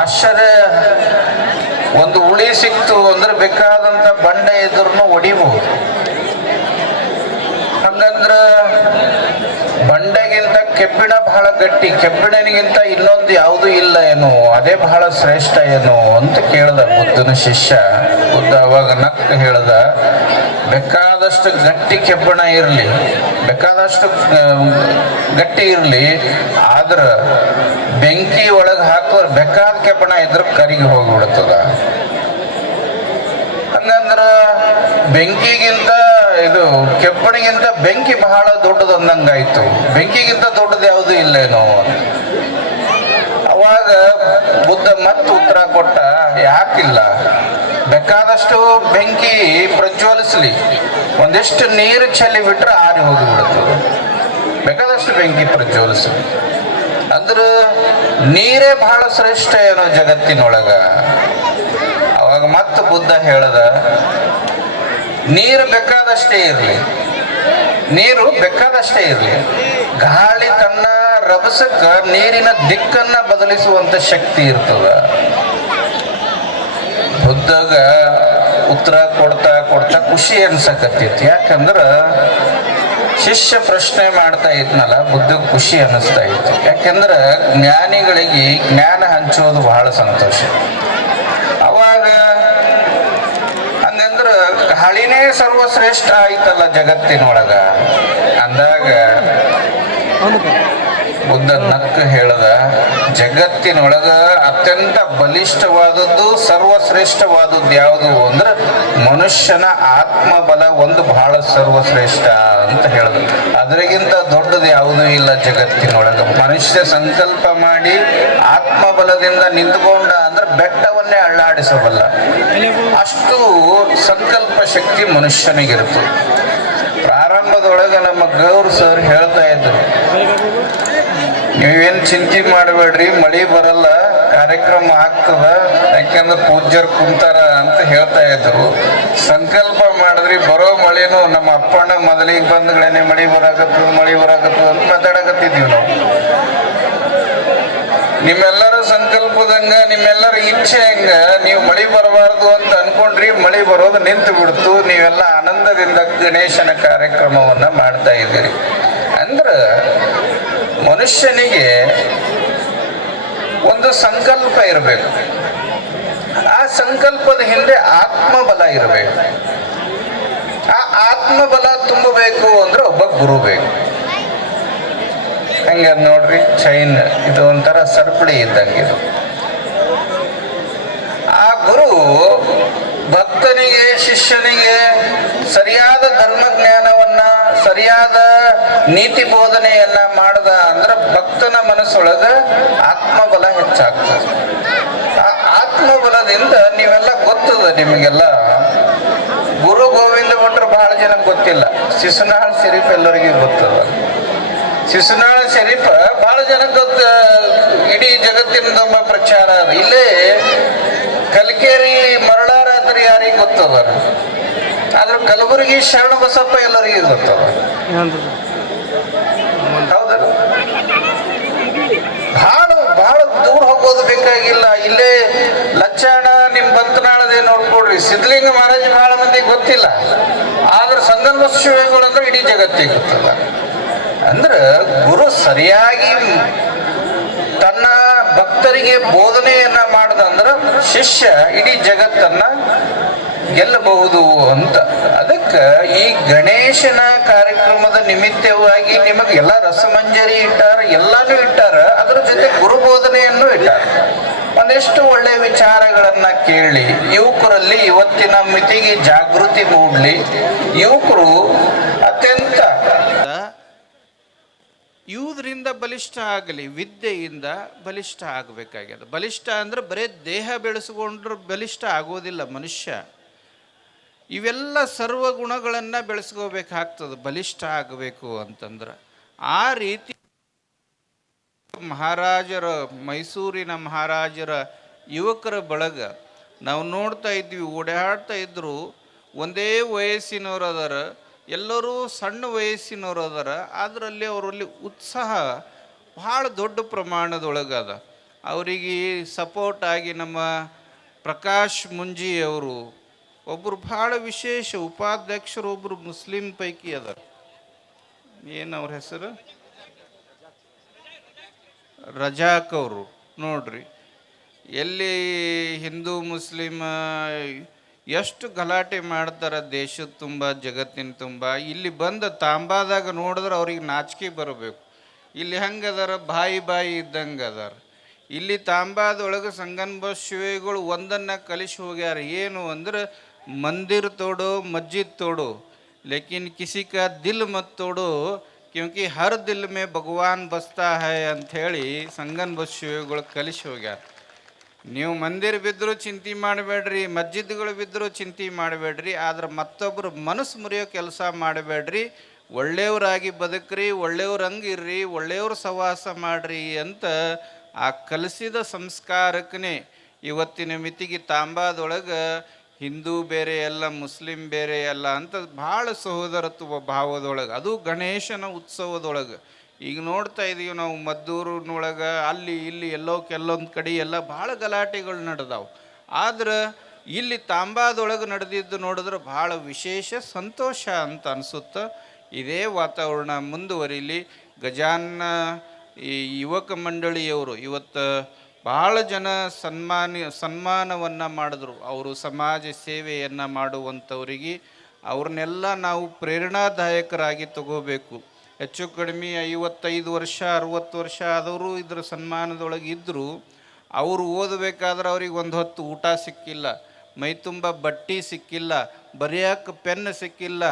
ಆಶ್ಚರ್ಯ. ಒಂದು ಉಳಿ ಸಿಕ್ತು ಅಂದ್ರೆ ಬೇಕಾದಂತ ಬಂಡೆ ಇದ್ರೂ ಹೊಡಿಬಹುದು. ಹಂಗಂದ್ರ ಬಂಡೆಗಿಂತ ಕೆಬ್ಬಿಣ ಬಹಳ ಗಟ್ಟಿ, ಕೆಬ್ಬಿಣನಿಗಿಂತ ಇನ್ನೊಂದು ಯಾವುದು ಇಲ್ಲ ಏನು ಅದೇ ಬಹಳ ಶ್ರೇಷ್ಠ ಏನು ಅಂತ ಕೇಳ್ದ ಬುದ್ಧನ ಶಿಷ್ಯ. ಬುದ್ಧ ಅವಾಗ ನಕ್ಕ ಹೇಳ್ದ ಬೇಕಾದಷ್ಟು ಗಟ್ಟಿ ಕೆಪ್ಪಣ ಇರಲಿ, ಬೇಕಾದಷ್ಟು ಗಟ್ಟಿ ಇರಲಿ, ಆದ್ರೆ ಬೆಂಕಿ ಒಳಗೆ ಹಾಕಿದ್ರೆ ಬೇಕಾದ ಕೆಬ್ಬಣ ಇದ್ರೆ ಕರಿಗೆ ಹೋಗ್ಬಿಡ್ತದ. ಹಂಗಂದ್ರ ಬೆಂಕಿಗಿಂತ ಇದು ಕೆಬ್ಬಣಿಗಿಂತ ಬೆಂಕಿ ಬಹಳ ದೊಡ್ಡದು ಅಂದಂಗಾಯ್ತು. ಬೆಂಕಿಗಿಂತ ದೊಡ್ಡದು ಯಾವುದು ಇಲ್ಲೇನೋ ಅವಾಗ ಬುದ್ಧ ಮತ್ತೆ ಉತ್ತರ ಕೊಟ್ಟ, ಯಾಕಿಲ್ಲ. ಬೇಕಾದಷ್ಟು ಬೆಂಕಿ ಪ್ರಜ್ವಲಿಸಲಿ, ಒಂದಿಷ್ಟು ನೀರು ಚೆಲ್ಲಿ ಬಿಟ್ರೆ ಆರಿ ಹೋಗಿಬಿಡುತ್ತೆ. ಬೇಕಾದಷ್ಟು ಬೆಂಕಿ ಪ್ರಜ್ವಲಿಸಲಿ. ಅಂದ್ರೆ ನೀರೇ ಬಹಳ ಶ್ರೇಷ್ಠ ಏನೋ ಜಗತ್ತಿನೊಳಗ. ಅವಾಗ ಮತ್ತೆ ಬುದ್ಧ ಹೇಳ್ದ, ನೀರು ಬೇಕಾದಷ್ಟೇ ಇರಲಿ. ನೀರು ಬೇಕಾದಷ್ಟೇ ಇರಲಿ. ಗಾಳಿ ತನ್ನ ರಭಸಕ್ಕ ನೀರಿನ ದಿಕ್ಕನ್ನ ಬದಲಿಸುವಂತ ಶಕ್ತಿ ಇರ್ತದ. ಬುದ್ಧಗ ಉತ್ತರ ಕೊಡ್ತಾ ಕೊಡ್ತಾ ಖುಷಿ ಅನ್ಸಕತ್ತಿತ್ತು ಯಾಕಂದ್ರೆ ಶಿಷ್ಯ ಪ್ರಶ್ನೆ ಮಾಡ್ತಾ ಇದ್ನಲ್ಲ ಬುದ್ಧ ಖುಷಿ ಅನ್ನಿಸ್ತಾ ಇತ್ತು. ಯಾಕಂದ್ರೆ ಜ್ಞಾನಿಗಳಿಗೆ ಜ್ಞಾನ ಹಂಚೋದು ಬಹಳ ಸಂತೋಷ. ಅವಾಗ ಹಂಗಂದ್ರೆ ಹಳಿನೇ ಸರ್ವಶ್ರೇಷ್ಠ ಆಯ್ತಲ್ಲ ಜಗತ್ತಿನೊಳಗ. ಅಂದಾಗ ಬುದ್ಧ ನಕ್ಕ ಹೇಳದ, ಜಗತ್ತಿನೊಳಗ ಅತ್ಯಂತ ಬಲಿಷ್ಠವಾದದ್ದು, ಸರ್ವಶ್ರೇಷ್ಠವಾದದ್ದು ಯಾವುದು ಅಂದ್ರೆ ಮನುಷ್ಯನ ಆತ್ಮಬಲ ಒಂದು ಬಹಳ ಸರ್ವಶ್ರೇಷ್ಠ ಅಂತ ಹೇಳಿದ್ರು ಅದರಿಗಿಂತ ದೊಡ್ಡದು ಯಾವುದೂ ಇಲ್ಲ ಜಗತ್ತಿನೊಳಗ. ಮನುಷ್ಯ ಸಂಕಲ್ಪ ಮಾಡಿ ಆತ್ಮಬಲದಿಂದ ನಿಂತ್ಕೊಂಡ ಅಂದ್ರೆ ಬೆಟ್ಟವನ್ನೇ ಅಳ್ಳಾಡಿಸಬಲ್ಲ. ಅಷ್ಟು ಸಂಕಲ್ಪ ಶಕ್ತಿ ಮನುಷ್ಯನಿಗಿರುತ್ತೆ ಪ್ರಾರಂಭದೊಳಗೆ ನಮ್ಮ ಗೌರ್ ಸರ್ ಹೇಳ್ತಾ ಇದ್ರು ನೀವೇನ್ ಚಿಂತೆ ಮಾಡಬೇಡ್ರಿ, ಮಳಿ ಬರಲ್ಲ, ಕಾರ್ಯಕ್ರಮ ಆಗ್ತದ, ಯಾಕಂದ್ರೆ ಪೂಜ್ಯರು ಕುಂತಾರ ಅಂತ ಹೇಳ್ತಾ ಇದ್ರು. ಸಂಕಲ್ಪ ಮಾಡಿದ್ರಿ, ಬರೋ ಮಳೆನೂ ನಮ್ಮ ಅಪ್ಪಣ್ಣ ಮೊದಲಿಗೆ ಬಂದ್ಗಳೇನೆ, ಮಳಿ ಬರಾಕತ್ತದ ಮಳಿ ಬರಾಕತ್ತದ ಅಂತ ಮಾತಾಡಕತ್ತಿದ್ವಿ ನಾವು. ನಿಮ್ಮೆಲ್ಲರ ಸಂಕಲ್ಪದಂಗ, ನಿಮ್ಮೆಲ್ಲರ ಇಚ್ಛೆ ಹಂಗ, ನೀವು ಮಳಿ ಬರಬಾರ್ದು ಅಂತ ಅನ್ಕೊಂಡ್ರಿ, ಮಳಿ ಬರೋದು ನಿಂತು ಬಿಡ್ತು, ನೀವೆಲ್ಲ ಆನಂದದಿಂದ ಗಣೇಶನ ಕಾರ್ಯಕ್ರಮವನ್ನ ಮಾಡ್ತಾ ಇದ್ದೀರಿ. ಅಂದ್ರ ಮನುಷ್ಯನಿಗೆ ಒಂದು ಸಂಕಲ್ಪ ಇರಬೇಕು. ಆ ಸಂಕಲ್ಪದ ಹಿಂದೆ ಆತ್ಮಬಲ ಇರಬೇಕು. ಆ ಆತ್ಮಬಲ ತುಂಬಬೇಕು ಅಂದ್ರೆ ಒಬ್ಬ ಗುರು ಬೇಕು. ಹಂಗ ನೋಡ್ರಿ ಚೈನ್ ಇದು ಒಂಥರ ಸರಪಳಿ ಇದ್ದಂಗೆ ಇದು. ಆ ಗುರು ಭಕ್ತನಿಗೆ, ಶಿಷ್ಯನಿಗೆ ಸರಿಯಾದ ಧರ್ಮಜ್ಞಾನವನ್ನ ಸರಿಯಾದ ನೀತಿ ಬೋಧನೆಯನ್ನ ಮಾಡದ ಅಂದ್ರೆ ಭಕ್ತನ ಮನಸ್ಸೊಳಗ ಆತ್ಮಬಲ ಹೆಚ್ಚಾಗ್ತದೆ. ಆ ಆತ್ಮಬಲದಿಂದ ನೀವೆಲ್ಲ ಗೊತ್ತದ ನಿಮಗೆಲ್ಲ? ಗುರು ಗೋವಿಂದ ಭಟ್ರು ಬಹಳ ಜನ ಗೊತ್ತಿಲ್ಲ. ಶಿಶುನಾಳ್ ಶರೀಫ್ ಎಲ್ಲರಿಗೂ ಗೊತ್ತದ. ಶಿಶುನಾಳ ಶರೀಫ ಬಹಳ ಜನ ಗೊತ್ತ, ಇಡೀ ಜಗತ್ತಿನ ತುಂಬ ಪ್ರಚಾರ ಇಲ್ಲೇ ಕಲ್ಕೇರಿ ಮರಳಾರಾದ್ರೆ ಯಾರಿಗೆ ಗೊತ್ತದ ಆದ್ರೆ ಕಲಬುರಗಿ ಶರಣ ಬಸಪ್ಪ ಎಲ್ಲರಿಗೂ ಗೊತ್ತದ ಹೌದ. ಬಹಳ ಬಹಳ ದೂರ ಹೋಗೋದು ಬೇಕಾಗಿಲ್ಲ. ಇಲ್ಲೇ ಲಚ್ಚಾಣ ನಿಮ್ ಬಂತನಾಳದೆ ನೋಡ್ಕೊಡ್ರಿ ಸಿದ್ಧಲಿಂಗ ಮಹಾರಾಜ್ ಬಹಳ ಮಂದಿಗೆ ಗೊತ್ತಿಲ್ಲ. ಆದ್ರೆ ಸಂಗಮ ಶಿವಗಳು ಅಂದ್ರೆ ಇಡೀ ಜಗತ್ತಿಗೆ ಗೊತ್ತದ ಅಂದ್ರೆ ಗುರು ಸರಿಯಾಗಿ ತನ್ನ ಭಕ್ತರಿಗೆ ಬೋಧನೆಯನ್ನ ಮಾಡದಂದ್ರ ಶಿಷ್ಯ ಇಡೀ ಜಗತ್ತನ್ನ ಗೆಲ್ಲಬಹುದು ಅಂತ. ಅದಕ್ಕೆ ಈ ಗಣೇಶನ ಕಾರ್ಯಕ್ರಮದ ನಿಮಿತ್ತವಾಗಿ ನಿಮಗೆ ಎಲ್ಲ ರಸಮಂಜರಿ ಇಟ್ಟಾರ, ಎಲ್ಲಾನು ಇಟ್ಟಾರ, ಅದ್ರ ಜೊತೆ ಗುರುಬೋಧನೆಯನ್ನು ಇಟ್ಟಾರ. ಒಂದಿಷ್ಟು ಒಳ್ಳೆ ವಿಚಾರಗಳನ್ನ ಕೇಳಿ, ಯುವಕರಲ್ಲಿ ಇವತ್ತಿನ ಮಿತಿಗೆ ಜಾಗೃತಿ ಮೂಡಲಿ. ಯುವಕರು ಅತ್ಯಂತ ಇವುದರಿಂದ ಬಲಿಷ್ಠ ಆಗಲಿ, ವಿದ್ಯೆಯಿಂದ ಬಲಿಷ್ಠ ಆಗಬೇಕಾಗ್ಯದ. ಬಲಿಷ್ಠ ಅಂದ್ರೆ ಬರೇ ದೇಹ ಬೆಳೆಸ್ಕೊಂಡ್ರೆ ಬಲಿಷ್ಠ ಆಗೋದಿಲ್ಲ ಮನುಷ್ಯ. ಇವೆಲ್ಲ ಸರ್ವ ಗುಣಗಳನ್ನು ಬೆಳೆಸ್ಕೋಬೇಕಾಗ್ತದೆ, ಬಲಿಷ್ಠ ಆಗಬೇಕು ಅಂತಂದ್ರೆ. ಆ ರೀತಿ ಮಹಾರಾಜರ, ಮೈಸೂರಿನ ಮಹಾರಾಜರ ಯುವಕರ ಬಳಗ, ನಾವು ನೋಡ್ತಾ ಇದ್ವಿ, ಓಡಾಡ್ತಾ ಇದ್ದರು ಒಂದೇ ವಯಸ್ಸಿನವರು ಅದರ, ಎಲ್ಲರೂ ಸಣ್ಣ ವಯಸ್ಸಿನವರು ಅದರ ಅದರಲ್ಲಿ ಅವರಲ್ಲಿ ಉತ್ಸಾಹ ಭಾಳ ದೊಡ್ಡ ಪ್ರಮಾಣದೊಳಗದ. ಅವರಿಗೆ ಸಪೋರ್ಟ್ ಆಗಿ ನಮ್ಮ ಪ್ರಕಾಶ್ ಮುಂಜಿ ಅವರು ಒಬ್ಬರು ಭಾಳ ವಿಶೇಷ, ಉಪಾಧ್ಯಕ್ಷರು ಒಬ್ಬರು ಮುಸ್ಲಿಂ ಪೈಕಿ ಅದಾರ. ಏನು ಅವ್ರ ಹೆಸರು? ರಜಾಕ್ ಅವರು, ನೋಡ್ರಿ. ಎಲ್ಲಿ ಹಿಂದೂ ಮುಸ್ಲಿಮ, ಎಷ್ಟು ಗಲಾಟೆ ಮಾಡ್ತಾರೆ ದೇಶದ ತುಂಬ, ಜಗತ್ತಿನ ತುಂಬ. ಇಲ್ಲಿ ಬಂದ ತಾಂಬಾದಾಗ ನೋಡಿದ್ರೆ ಅವ್ರಿಗೆ ನಾಚಿಕೆ ಬರಬೇಕು. ಇಲ್ಲಿ ಹೆಂಗೆ ಅದಾರ? ಬಾಯಿ ಬಾಯಿ ಇದ್ದಂಗೆ ಅದಾರ. ಇಲ್ಲಿ ತಾಂಬಾದೊಳಗೆ ಸಂಗನ್ ಬಸ್ ಶಿವೆಗಳು ಒಂದನ್ನು ಕಲಿಸಿ ಹೋಗ್ಯಾರ. ಏನು ಅಂದ್ರೆ ಮಂದಿರ್ तोड़ो मस्जिद तोड़ो ಲೇಕಿನ್ किसी का ದಿಲ್ मत तोड़ो ಕ್ಯೂಕಿ ಹರ್ ದಿಲ್ ಮೇ ಭಗವಾನ್ ಬಸ್ತಾ ಹೈ ಅಂಥೇಳಿ ಸಂಗನ್ ಬಸ್ ಶಿವೆಗಳು ಕಲಿಸಿ ಹೋಗ್ಯಾರ. ನೀವು ಮಂದಿರ ಬಿದ್ದರೂ ಚಿಂತೆ ಮಾಡಬೇಡ್ರಿ, ಮಸ್ಜಿದ್ಗಳು ಬಿದ್ದರೂ ಚಿಂತೆ ಮಾಡಬೇಡ್ರಿ, ಆದ್ರೆ ಮತ್ತೊಬ್ಬರು ಮನಸ್ಸು ಮುರಿಯೋ ಕೆಲಸ ಮಾಡಬೇಡ್ರಿ ಒಳ್ಳೆಯವರಾಗಿ ಬದುಕ್ರಿ ಒಳ್ಳೆಯವ್ರಂಗೆ ಇರ್ರಿ ಒಳ್ಳೆಯವ್ರ ಸವಾಸ ಮಾಡ್ರಿ ಅಂತ ಆ ಕಲಿಸಿದ ಸಂಸ್ಕಾರಕ್ಕನೇ ಇವತ್ತಿನ ಮಿತಿಗೆ ತಾಂಬಾದೊಳಗೆ ಹಿಂದೂ ಬೇರೆ ಅಲ್ಲ ಮುಸ್ಲಿಂ ಬೇರೆ ಅಲ್ಲ ಅಂತ ಭಾಳ ಸಹೋದರತ್ವ ಭಾವದೊಳಗೆ, ಅದು ಗಣೇಶನ ಉತ್ಸವದೊಳಗೆ. ಈಗ ನೋಡ್ತಾ ಇದೀವಿ ನಾವು ಮದ್ದೂರಿನೊಳಗೆ, ಅಲ್ಲಿ ಇಲ್ಲಿ ಎಲ್ಲೋ ಕೆಲವೊಂದು ಕಡೆ ಎಲ್ಲ ಭಾಳ ಗಲಾಟೆಗಳು ನಡೆದಾವು. ಆದ್ರೆ ಇಲ್ಲಿ ತಾಂಬಾದೊಳಗೆ ನಡೆದಿದ್ದು ನೋಡಿದ್ರೆ ಭಾಳ ವಿಶೇಷ ಸಂತೋಷ ಅಂತ ಅನಿಸುತ್ತೆ. ಇದೇ ವಾತಾವರಣ ಮುಂದುವರಿಲಿ. ಗಜಾನ್ನ ಈ ಯುವಕ ಮಂಡಳಿಯವರು ಇವತ್ತು ಭಾಳ ಜನ ಸನ್ಮಾನ ಸನ್ಮಾನವನ್ನು ಮಾಡಿದ್ರು. ಅವರು ಸಮಾಜ ಸೇವೆಯನ್ನು ಮಾಡುವಂಥವರಿಗೆ ಅವ್ರನ್ನೆಲ್ಲ ನಾವು ಪ್ರೇರಣಾದಾಯಕರಾಗಿ ತಗೋಬೇಕು. ಹೆಚ್ಚು ಕಡಿಮೆ ಐವತ್ತೈದು ವರ್ಷ, ಅರುವತ್ತು ವರ್ಷ ಆದವರು ಇದ್ರ ಸನ್ಮಾನದೊಳಗೆ ಇದ್ದರು ಅವರು ಓದಬೇಕಾದ್ರೆ ಅವ್ರಿಗೆ ಒಂದು ಹೊತ್ತು ಊಟ ಸಿಕ್ಕಿಲ್ಲ, ಮೈ ತುಂಬ ಬಟ್ಟೆ ಸಿಕ್ಕಿಲ್ಲ, ಬರೆಯೋಕೆ ಪೆನ್ ಸಿಕ್ಕಿಲ್ಲ,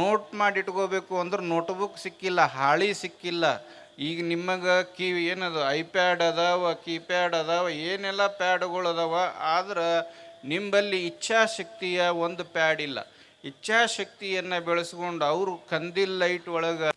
ನೋಟ್ ಮಾಡಿಟ್ಕೋಬೇಕು ಅಂದ್ರೆ ನೋಟ್ಬುಕ್ ಸಿಕ್ಕಿಲ್ಲ, ಹಾಳಿ ಸಿಕ್ಕಿಲ್ಲ. ಈಗ ನಿಮಗೆ ಕೀ ಏನದು, ಐಪ್ಯಾಡ್ ಅದಾವ, ಕೀಪ್ಯಾಡ್ ಅದಾವ, ಏನೆಲ್ಲ ಪ್ಯಾಡ್ಗಳು ಅದಾವ ಆದ್ರೆ ನಿಂಬಲ್ಲಿ ಇಚ್ಛಾಶಕ್ತಿಯ ಒಂದು ಪ್ಯಾಡ್ ಇಲ್ಲ. ಇಚ್ಛಾಶಕ್ತಿಯನ್ನು ಬೆಳೆಸ್ಕೊಂಡು ಅವರು ಕಂದಿಲ್ ಲೈಟ್ ಒಳಗೆ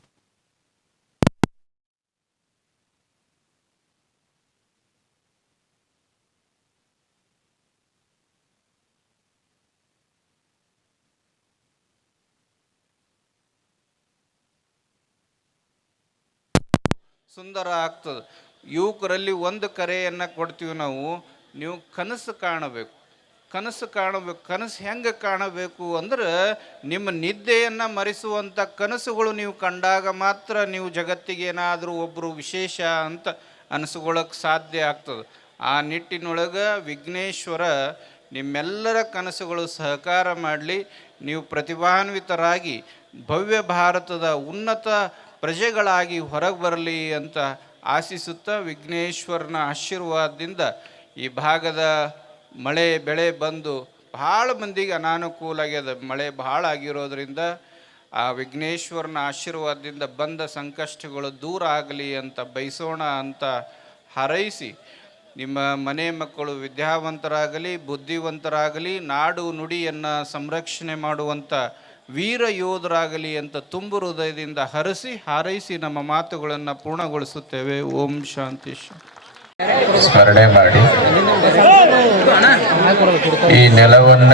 ಸುಂದರ ಆಗ್ತದೆ. ಯುವಕರಲ್ಲಿ ಒಂದು ಕರೆಯನ್ನು ಕೊಡ್ತೀವಿ ನಾವು, ನೀವು ಕನಸು ಕಾಣಬೇಕು. ಕನಸು ಕಾಣಬೇಕು. ಕನಸು ಹೆಂಗೆ ಕಾಣಬೇಕು ಅಂದ್ರೆ ನಿಮ್ಮ ನಿದ್ದೆಯನ್ನು ಮರೆಸುವಂಥ ಕನಸುಗಳು ನೀವು ಕಂಡಾಗ ಮಾತ್ರ ನೀವು ಜಗತ್ತಿಗೆ ಏನಾದರೂ ಒಬ್ಬರು ವಿಶೇಷ ಅಂತ ಅನಿಸ್ಕೊಳ್ಳೋಕೆ ಸಾಧ್ಯ ಆಗ್ತದೆ. ಆ ನಿಟ್ಟಿನೊಳಗೆ ವಿಘ್ನೇಶ್ವರ ನಿಮ್ಮೆಲ್ಲರ ಕನಸುಗಳು ಸಹಕಾರ ಮಾಡಲಿ. ನೀವು ಪ್ರತಿಭಾನ್ವಿತರಾಗಿ ಭವ್ಯ ಭಾರತದ ಉನ್ನತ ಪ್ರಜೆಗಳಾಗಿ ಹೊರಗೆ ಬರಲಿ ಅಂತ ಆಶಿಸುತ್ತಾ ವಿಘ್ನೇಶ್ವರನ ಆಶೀರ್ವಾದದಿಂದ ಈ ಭಾಗದ ಮಳೆ, ಬೆಳೆ ಬಂದು ಭಾಳ ಮಂದಿಗೆ ಅನಾನುಕೂಲ ಆಗ್ಯದ ಮಳೆ ಭಾಳ ಆಗಿರೋದ್ರಿಂದ ಆ ವಿಘ್ನೇಶ್ವರನ ಆಶೀರ್ವಾದದಿಂದ ಬಂದ ಸಂಕಷ್ಟಗಳು ದೂರ ಆಗಲಿ ಅಂತ ಬಯಸೋಣ ಅಂತ ಹಾರೈಸಿ ನಿಮ್ಮ ಮನೆ ಮಕ್ಕಳು ವಿದ್ಯಾವಂತರಾಗಲಿ, ಬುದ್ಧಿವಂತರಾಗಲಿ, ನಾಡು ನುಡಿಯನ್ನು ಸಂರಕ್ಷಣೆ ಮಾಡುವಂಥ ವೀರ ಯೋಧರಾಗಲಿ ಅಂತ ತುಂಬು ಹೃದಯದಿಂದ ಹರಸಿ ಹಾರೈಸಿ ನಮ್ಮ ಮಾತುಗಳನ್ನು ಪೂರ್ಣಗೊಳಿಸುತ್ತೇವೆ. ಓಂ ಶಾಂತಿ ಸ್ಮರಣೆ ಮಾಡಿ. ಈ ನೆಲವನ್ನ,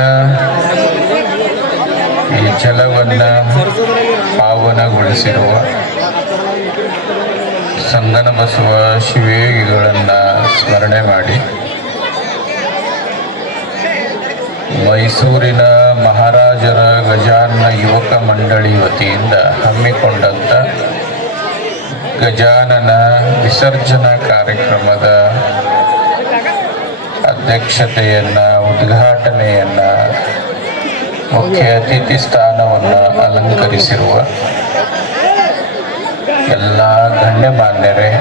ಈ ಜಲವನ್ನ ಪಾವನಗೊಳಿಸಿರುವ, ಸಂಗನ ಬಸವ ಶಿವೇಗಿಗಳನ್ನ ಸ್ಮರಣೆ ಮಾಡಿ. ಮೈಸೂರಿನ ಮಹಾರಾಜರ ಗಜಾನನ ಯುವಕ ಮಂಡಳಿ ವತಿಯಿಂದ ಹಮ್ಮಿಕೊಂಡಂಥ ಗಜಾನನ ವಿಸರ್ಜನಾ ಕಾರ್ಯಕ್ರಮದ ಅಧ್ಯಕ್ಷತೆಯನ್ನು, ಉದ್ಘಾಟನೆಯನ್ನ ಮುಖ್ಯ ಅತಿಥಿ ಸ್ಥಾನವನ್ನು ಅಲಂಕರಿಸಿರುವ ಎಲ್ಲ ಗಣ್ಯಮಾನ್ಯರೇ,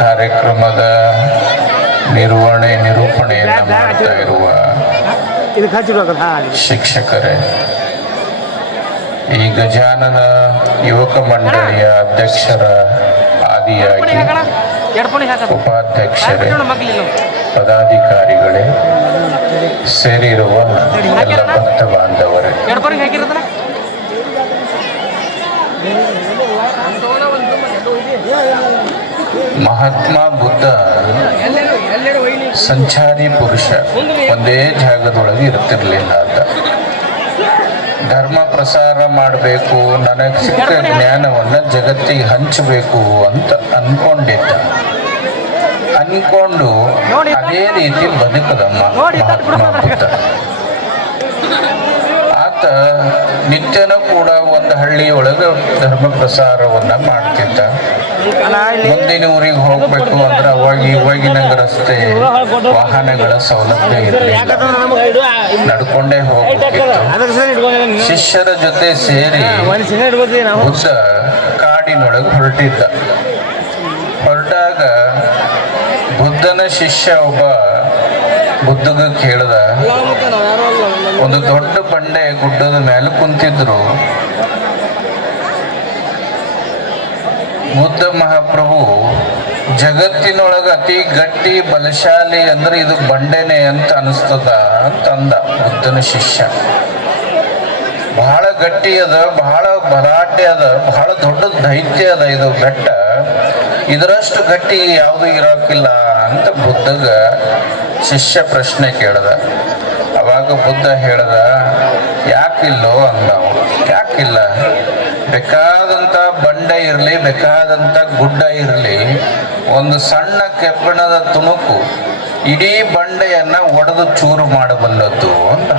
ಕಾರ್ಯಕ್ರಮದ ನಿರ್ವಹಣೆ ನಿರೂಪಣೆಯನ್ನು ಮಾಡ್ತಾ ಇರುವ ಇದಕ್ಕೆ ಹಚ್ಚಿಡ್ಬೇಕಲ್ಲ ಹಾಂ ಶಿಕ್ಷಕರೇ ಈ ಗಜಾನನ ಯುವಕ ಮಂಡಳಿಯ ಅಧ್ಯಕ್ಷರ ಆದಿಯಾಗಿ ಉಪಾಧ್ಯಕ್ಷರೇ ಪದಾಧಿಕಾರಿಗಳೇ ಸೇರಿರುವ ಎಲ್ಲ ಭಕ್ತ ಬಾಂಧವರೇ ಮಹಾತ್ಮ ಬುದ್ಧ ಸಂಚಾರಿ ಪುರುಷ ಒಂದೇ ಜಾಗದೊಳಗೆ ಇರ್ತಿರ್ಲಿಲ್ಲ ಅಂತ. ಧರ್ಮ ಪ್ರಸಾರ ಮಾಡಬೇಕು, ನನಗೆ ಸಿಕ್ಕ ಜ್ಞಾನವನ್ನು ಜಗತ್ತಿಗೆ ಹಂಚಬೇಕು ಅಂತ ಅನ್ಕೊಂಡಿದ್ದ. ಅನ್ಕೊಂಡು ಅದೇ ರೀತಿ ಬದುಕದಮ್ಮ ಮಹಾತ್ಮ ಬುದ್ಧ. ಆತ ನಿತ್ಯನೂ ಕೂಡ ಒಂದು ಹಳ್ಳಿಯೊಳಗೆ ಧರ್ಮ ಪ್ರಸಾರವನ್ನು ಮಾಡ್ತಿದ್ದ. ಮುಂದಿನ ಊರಿಗೆ ಹೋಗ್ಬೇಕು ಅಂದ್ರೆ ಹೋಗಿ ಹೋಗಿನ ರಸ್ತೆ, ವಾಹನಗಳ ಸೌಲಭ್ಯ ಇರಲಿಲ್ಲ ನಡ್ಕೊಂಡೇ ಹೋಗ್ಬೇಕಿತ್ತು. ಶಿಷ್ಯರ ಜೊತೆ ಸೇರಿ ಬುದ್ಧ ಕಾಡಿನೊಳಗೆ ಹೊರಟಿದ್ದ. ಹೊರಟಾಗ ಬುದ್ಧನ ಶಿಷ್ಯ ಒಬ್ಬ ಬುದ್ಧಗ ಕೇಳ್ದ, ಒಂದು ದೊಡ್ಡ ಬಂಡೆ ಗುಡ್ಡದ ಮೇಲೆ ಕುಂತಿದ್ರು. ಬುದ್ಧ ಮಹಾಪ್ರಭು, ಜಗತ್ತಿನೊಳಗ ಅತಿ ಗಟ್ಟಿ ಬಲಶಾಲಿ ಅಂದ್ರೆ ಇದು ಬಂಡೆನೆ ಅಂತ ಅನಿಸ್ತದ ಅಂತಂದ ಬುದ್ಧನ ಶಿಷ್ಯ. ಬಹಳ ಗಟ್ಟಿ ಅದ ಬಹಳ ಬಲಾಟೆ ಅದ ಬಹಳ ದೊಡ್ಡ ದೈತ್ಯ ಅದ ಇದು ಬೆಟ್ಟ. ಇದರಷ್ಟು ಗಟ್ಟಿ ಯಾವುದು ಇರೋಕಿಲ್ಲ ಅಂತ ಬುದ್ಧಗ ಶಿಷ್ಯ ಪ್ರಶ್ನೆ ಕೇಳ್ದ. ಅವಾಗ ಬುದ್ಧ ಹೇಳ್ದ, ಯಾಕಿಲ್ಲೋ ಅಂದ ಯಾಕಿಲ್ಲ? ಬಂಡೆ ಇರಲಿ ಬೇಕಾದಂಥ ಗುಡ್ಡ ಇರಲಿ ಒಂದು ಸಣ್ಣ ಕೆಬ್ಬಣದ ತುಣುಕು ಇಡೀ ಬಂಡೆಯನ್ನ ಒಡೆದು ಚೂರು ಮಾಡಬಲ್ಲದ್ದು ಅಂತ.